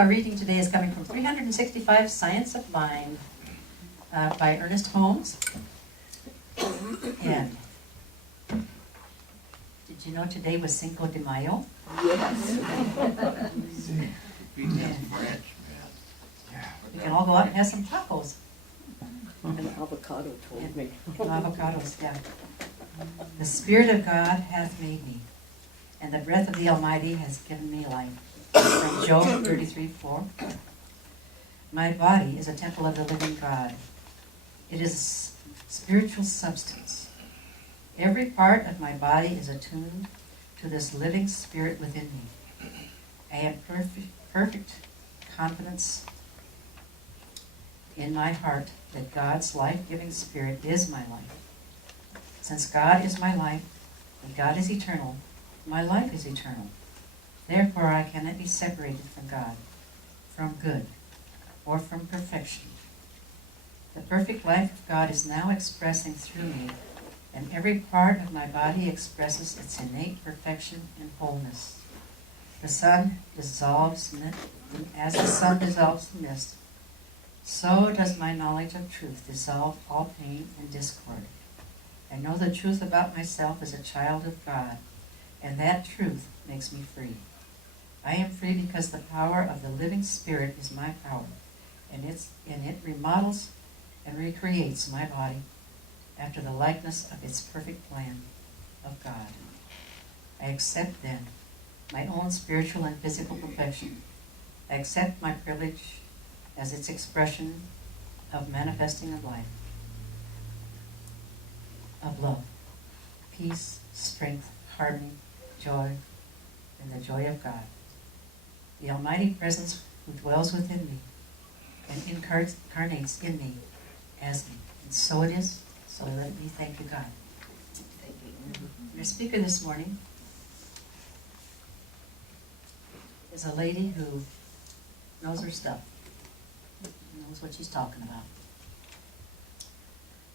our reading today is coming from 365 Science of Mind by Ernest Holmes. And did you know today was Cinco de Mayo? Yes. We can all go out and have some tacos. An avocado told me. Avocados, yeah. The Spirit of God hath made me, and the breath of the Almighty has given me life. From Job 33:4. My body is a temple of the living God. It is spiritual substance. Every part of my body is attuned to this living spirit within me. I have perfect confidence in my heart that God's life-giving spirit is my life. Since God is my life, and God is eternal, my life is eternal. Therefore I cannot be separated from God, from good, or from perfection. The perfect life of God is now expressing through me, and every part of my body expresses its innate perfection and wholeness. The sun dissolves, as the sun dissolves the mist, so does my knowledge of truth dissolve all pain and discord. I know the truth about myself as a child of God, and that truth makes me free. I am free because the power of the living Spirit is my power, and it remodels and recreates my body after the likeness of its perfect plan of God. I accept then my own spiritual and physical perfection. I accept my privilege as its expression of manifesting of life, of love, peace, strength, harmony, joy, and the joy of God. The Almighty Presence who dwells within me and incarnates in me as me. And so it is, so let me thank you, God. Thank you. Your speaker this morning is a lady who knows her stuff, knows what she's talking about.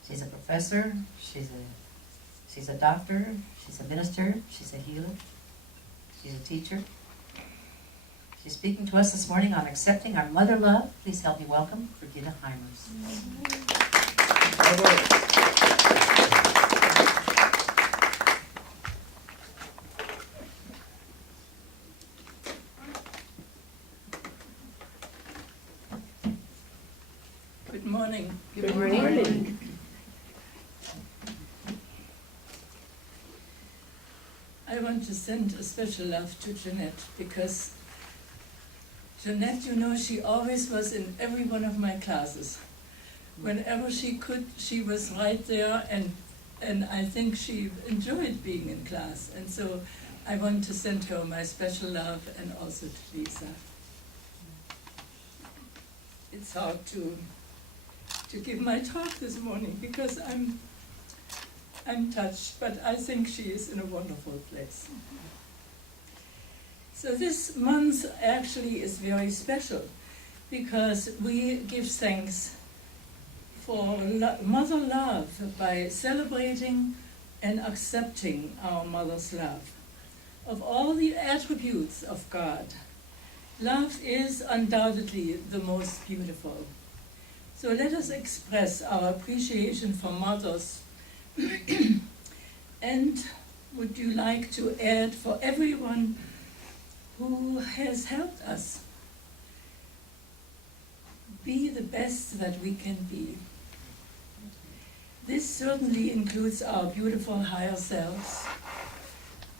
She's a professor, she's a doctor, she's a minister, she's a healer, she's a teacher. She's speaking to us this morning on accepting our mother love. Please help me welcome Brigitte Heimers. Good morning. Good morning. I want to send a special love to Jeanette because Jeanette, you know, she always was in every one of my classes. Whenever she could, she was right there, and I think she enjoyed being in class. And so I want to send her my special love, and also to Lisa. It's hard to give my talk this morning because I'm touched, but I think she is in a wonderful place. So this month actually is very special because we give thanks for mother love by celebrating and accepting our mother's love. Of all the attributes of God, love is undoubtedly the most beautiful. So let us express our appreciation for mothers. And would you like to add for everyone who has helped us be the best that we can be? This certainly includes our beautiful higher selves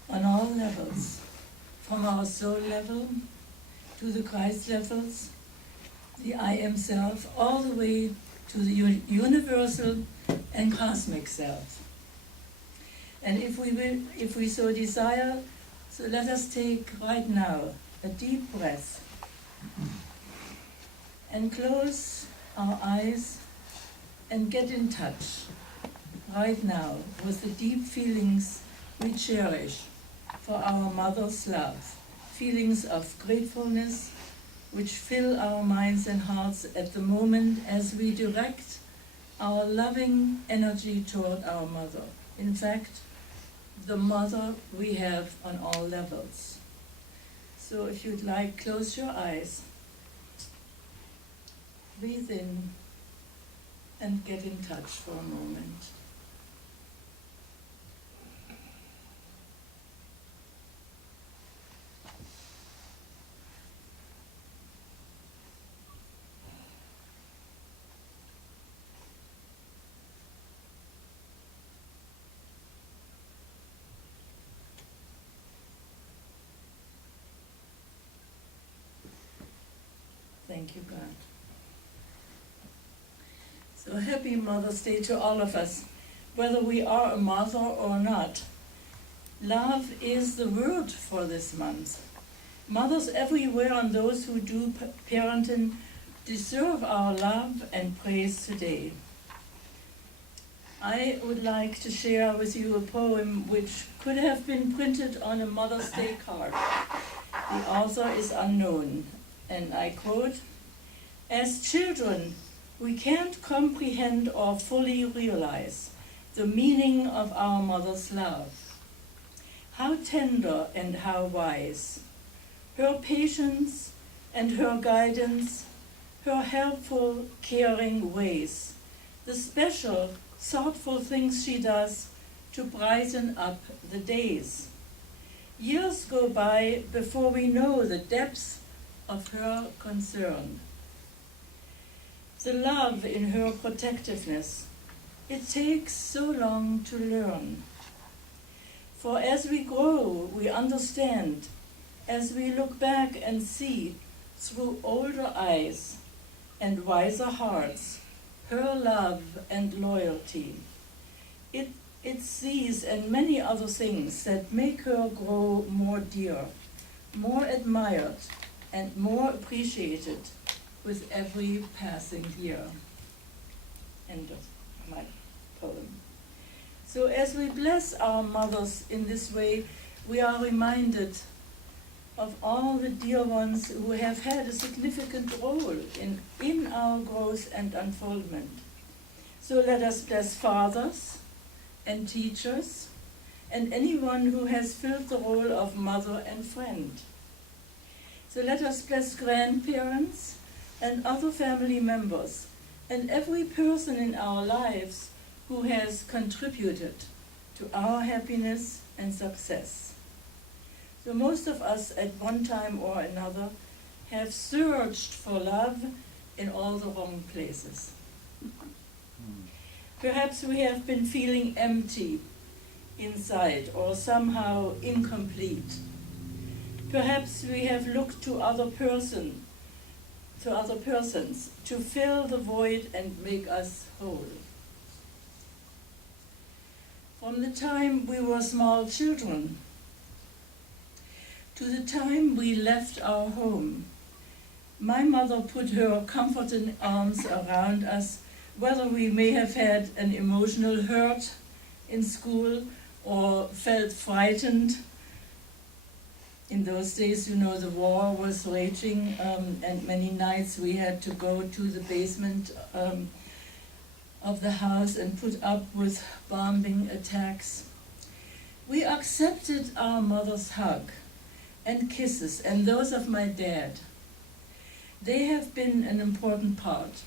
on all levels, from our soul level to the Christ levels, the I am self, all the way to the universal and cosmic self. And if we so desire, so let us take right now a deep breath and close our eyes and get in touch right now with the deep feelings we cherish for our mother's love, feelings of gratefulness which fill our minds and hearts at the moment as we direct our loving energy toward our mother. In fact, the mother we have on all levels. So if you'd like, close your eyes breathe in and get in touch for a moment. Thank you, God. So happy Mother's Day to all of us, whether we are a mother or not. Love is the word for this month. Mothers everywhere and those who do parenting deserve our love and praise today. I would like to share with you a poem which could have been printed on a Mother's Day card. The author is unknown, and I quote, "As children, we can't comprehend or fully realize the meaning of our mother's love. How tender and how wise. Her patience and her guidance, her helpful, caring ways, the special, thoughtful things she does to brighten up the days. Years go by before we know the depths of her concern. The love in her protectiveness, it takes so long to learn. For as we grow, we understand, as we look back and see through older eyes and wiser hearts, her love and loyalty. It's these and many other things that make her grow more dear, more admired, and more appreciated with every passing year." End of my poem. So as we bless our mothers in this way, we are reminded of all the dear ones who have had a significant role in our growth and unfoldment. So let us bless fathers and teachers and anyone who has filled the role of mother and friend. So let us bless grandparents and other family members and every person in our lives who has contributed to our happiness and success. So most of us at one time or another have searched for love in all the wrong places. Perhaps we have been feeling empty inside or somehow incomplete. Perhaps we have looked to other persons to fill the void and make us whole. From the time we were small children to the time we left our home, my mother put her comforting arms around us, whether we may have had an emotional hurt in school or felt frightened. In those days, you know, the war was raging, and many nights we had to go to the basement of the house and put up with bombing attacks. We accepted our mother's hug and kisses and those of my dad. They have been an important part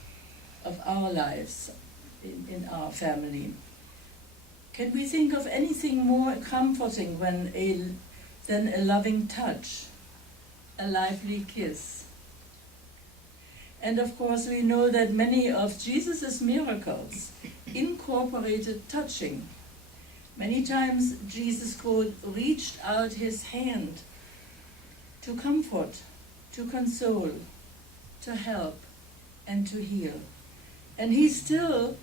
of our lives in our family. Can we think of anything more comforting than a loving touch, a lively kiss? And of course we know that many of Jesus' miracles incorporated touching. Many times Jesus reached out his hand to comfort, to console, to help, and to heal. And he still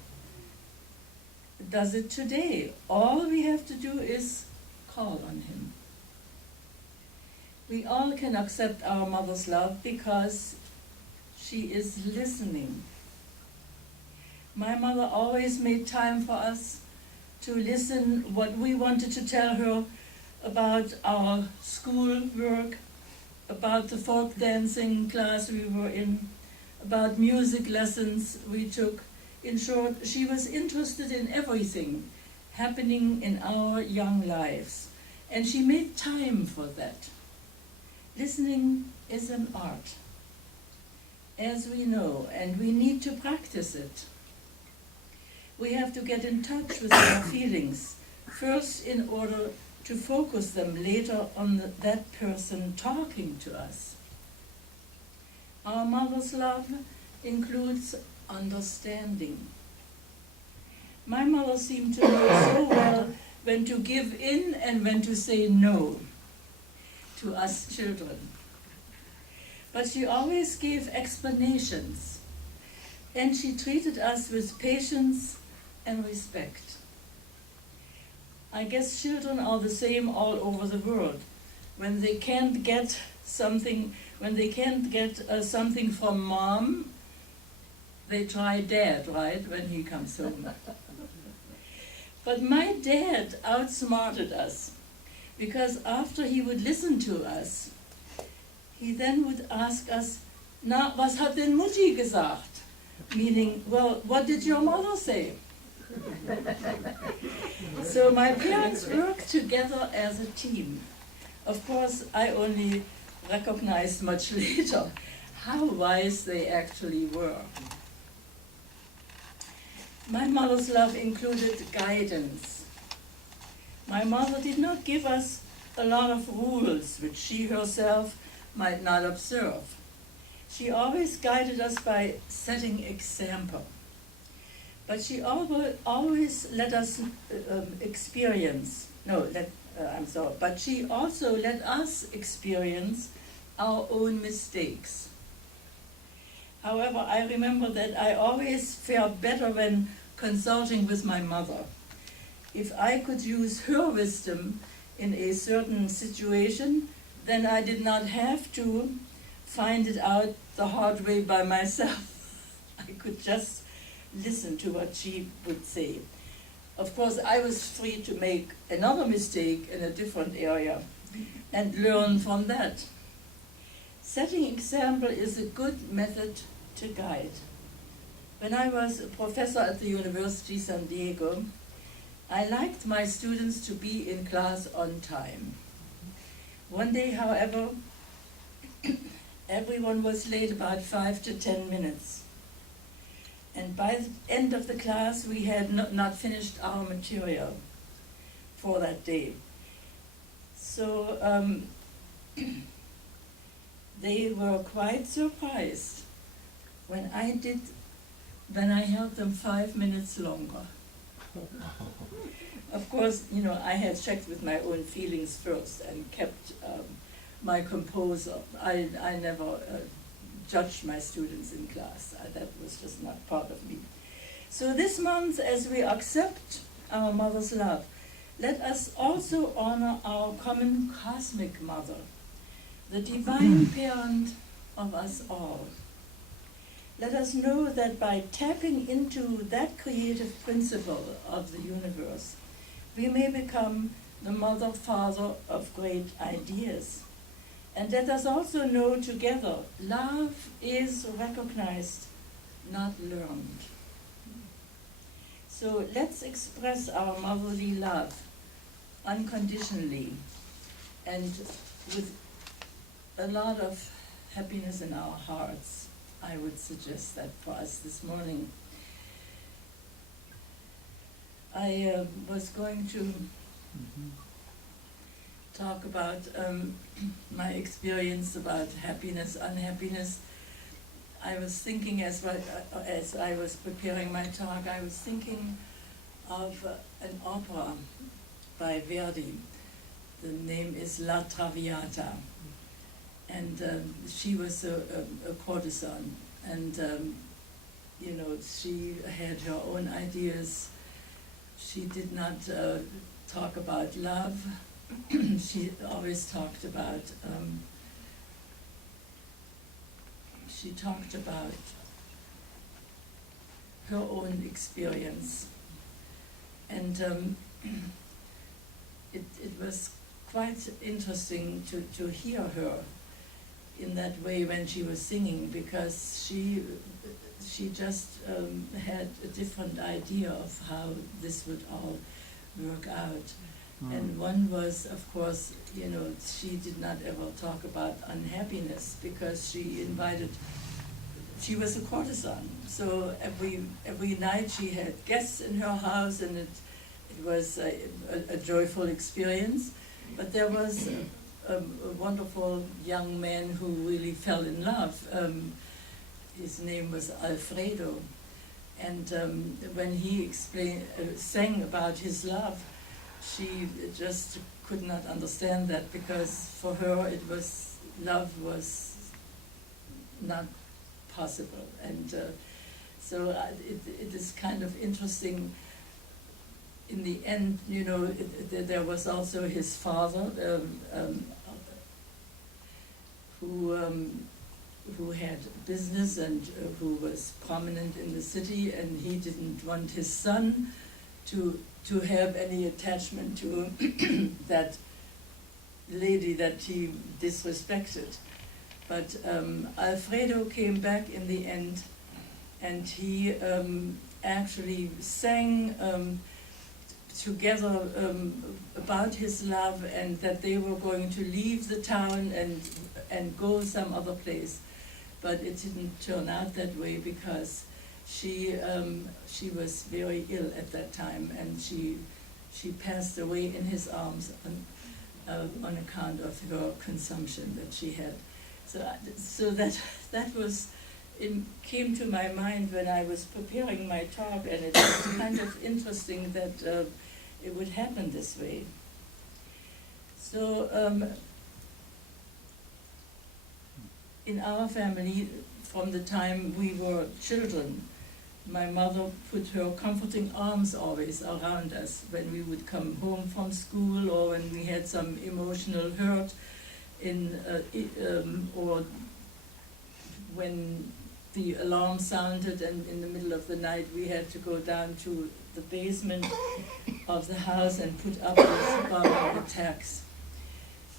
does it today. All we have to do is call on him. We all can accept our mother's love because she is listening. My mother always made time for us to listen what we wanted to tell her about our school work, about the folk dancing class we were in, about music lessons we took. In short, she was interested in everything happening in our young lives, and she made time for that. Listening is an art. as we know, and we need to practice it. We have to get in touch with our feelings, first in order to focus them later on that person talking to us. Our mother's love includes understanding. My mother seemed to know so well when to give in and when to say no to us children. But she always gave explanations, and she treated us with patience and respect. I guess children are the same all over the world. When they can't get something, something from mom, they try dad, right, when he comes home. But my dad outsmarted us, because after he would listen to us, he then would ask us, "Na, was hat denn Mutti gesagt?" Meaning, well, what did your mother say? So my parents worked together as a team. Of course, I only recognized much later how wise they actually were. My mother's love included guidance. My mother did not give us a lot of rules which she herself might not observe. She always guided us by setting example. But she always let us but she also let us experience our own mistakes. However, I remember that I always felt better when consulting with my mother. If I could use her wisdom in a certain situation, then I did not have to find it out the hard way by myself. I could just listen to what she would say. Of course, I was free to make another mistake in a different area and learn from that. Setting example is a good method to guide. When I was a professor at the University of San Diego, I liked my students to be in class on time. One day, however, everyone was late about 5 to 10 minutes. And by the end of the class, we had not finished our material for that day. So they were quite surprised when I held them 5 minutes longer. Of course, I had checked with my own feelings first and kept my composure. I never judged my students in class. That was just not part of me. So this month, as we accept our mother's love, let us also honor our common cosmic mother, the divine parent of us all. Let us know that by tapping into that creative principle of the universe, we may become the mother, father of great ideas. And let us also know together, love is recognized, not learned. So let's express our motherly love unconditionally and with a lot of happiness in our hearts. I would suggest that for us this morning. I was going to talk about my experience about happiness, unhappiness. I was thinking as I was preparing my talk, I was thinking of an opera by Verdi. The name is La Traviata. And she was a courtesan, and she had her own ideas. She did not talk about love. She always talked about her own experience, and it was quite interesting to hear her in that way when she was singing, because she just had a different idea of how this would all work out. And one was, of course, she did not ever talk about unhappiness, because she invited she was a courtesan. So every night she had guests in her house, and it was a joyful experience. But there was a wonderful young man who really fell in love. His name was Alfredo. And when he sang about his love, she just could not understand that, because for her love was not possible. And so it is kind of interesting. In the end, there was also his father, who had business and who was prominent in the city, and he didn't want his son to have any attachment to that lady that he disrespected. But Alfredo came back in the end, and he actually sang together about his love, and that they were going to leave the town and go some other place. But it didn't turn out that way, because she was very ill at that time, and she passed away in his arms on account of her consumption that she had. So that was, it came to my mind when I was preparing my talk, and it was kind of interesting that it would happen this way. So in our family, from the time we were children, my mother put her comforting arms always around us when we would come home from school, or when we had some emotional hurt, or when the alarm sounded and in the middle of the night we had to go down to the basement of the house and put up with bombing attacks.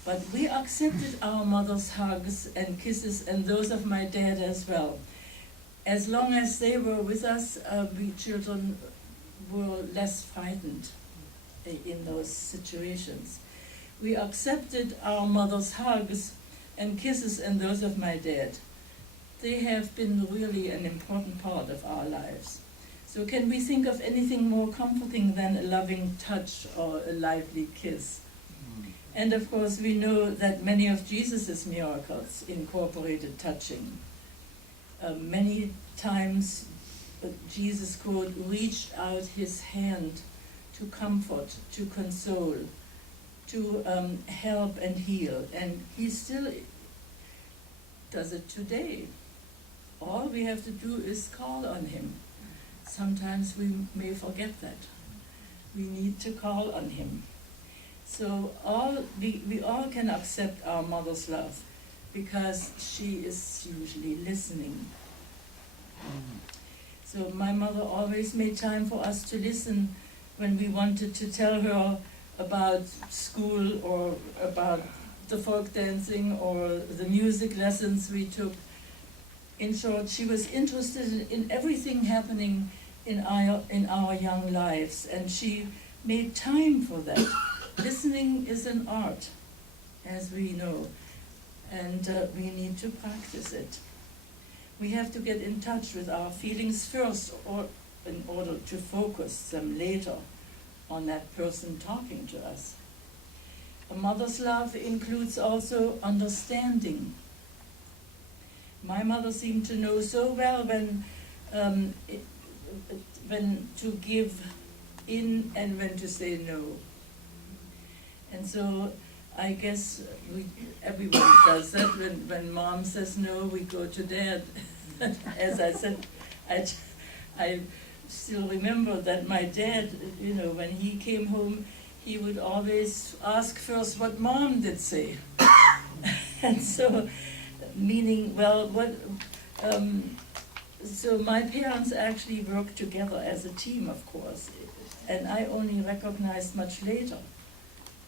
But we accepted our mother's hugs and kisses, and those of my dad as well. As long as they were with us, we children were less frightened in those situations. We accepted our mother's hugs and kisses and those of my dad. They have been really an important part of our lives. So can we think of anything more comforting than a loving touch or a lively kiss? And of course we know that many of Jesus' miracles incorporated touching. Many times Jesus, quote, reached out his hand to comfort, to console, to help and heal. And he still does it today. All we have to do is call on him. Sometimes we may forget that. We need to call on him. So we all can accept our mother's love, because she is usually listening. So my mother always made time for us to listen when we wanted to tell her about school, or about the folk dancing, or the music lessons we took. In short, she was interested in everything happening in our young lives, and she made time for that. Listening is an art, as we know, and we need to practice it. We have to get in touch with our feelings first, or in order to focus them later on that person talking to us. A mother's love includes also understanding. My mother seemed to know so well when to give in and when to say no. And so I guess everyone does that. When mom says no, we go to dad. As I said, I still remember that my dad, when he came home, he would always ask first what mom did say. And so, meaning, well, so my parents actually worked together as a team, of course, and I only recognized much later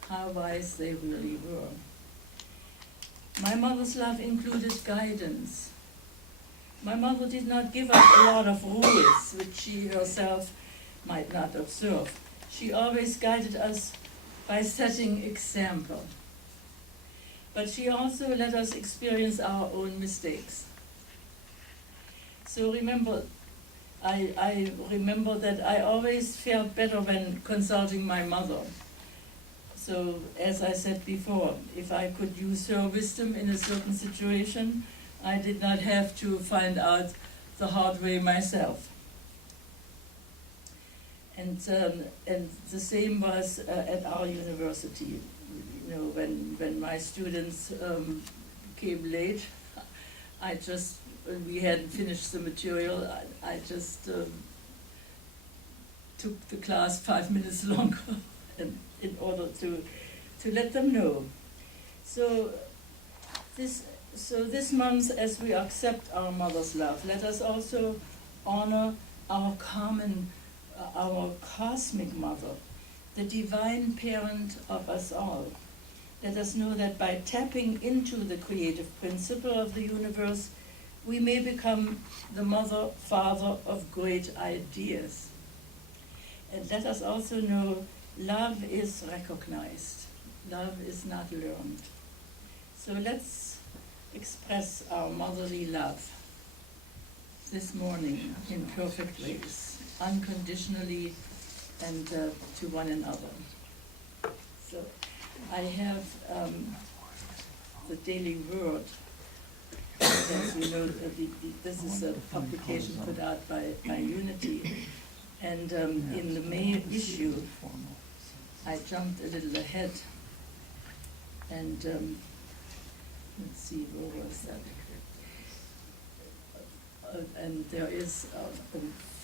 how wise they really were. My mother's love included guidance. My mother did not give us a lot of rules which she herself might not observe. She always guided us by setting example. But she also let us experience our own mistakes. So remember, I remember that I always felt better when consulting my mother. So, as I said before, if I could use her wisdom in a certain situation, I did not have to find out the hard way myself. And the same was at our university. You know, when my students came late, when we hadn't finished the material, I just took the class 5 minutes longer in order to let them know. So this month, as we accept our mother's love, let us also honor our cosmic mother, the divine parent of us all. Let us know that by tapping into the creative principle of the universe, we may become the mother, father of great ideas. And let us also know love is recognized. Love is not learned. So let's express our motherly love this morning in perfect ways, unconditionally and to one another. So I have the Daily Word. As you know, this is a publication put out by Unity. And in the May issue, I jumped a little ahead. And let's see, where was that? And there is,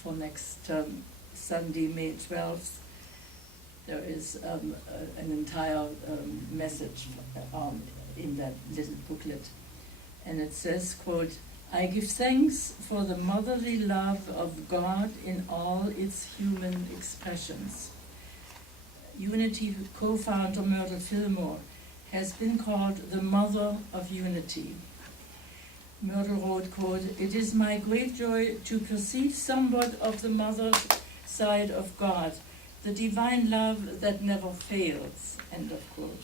for next Sunday, May 12th, there is an entire message in that little booklet. And it says, quote, "I give thanks for the motherly love of God in all its human expressions." Unity co-founder Myrtle Fillmore has been called the mother of unity. Myrtle wrote, quote, "It is my great joy to perceive somewhat of the mother side of God, the divine love that never fails," end of quote.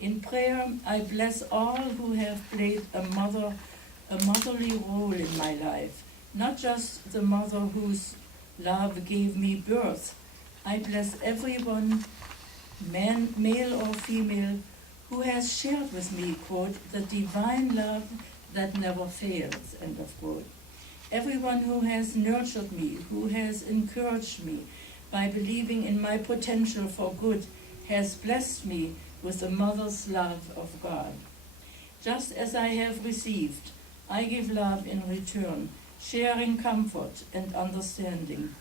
In prayer, I bless all who have played a motherly role in my life, not just the mother whose love gave me birth. I bless everyone, male or female, who has shared with me, quote, "the divine love that never fails," end of quote. Everyone who has nurtured me, who has encouraged me by believing in my potential for good, has blessed me with the mother's love of God. Just as I have received, I give love in return, sharing comfort and understanding.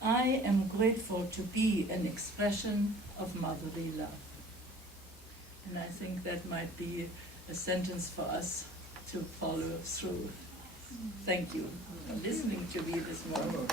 I am grateful to be an expression of motherly love. And I think that might be a sentence for us to follow through. Thank you for listening to me this morning.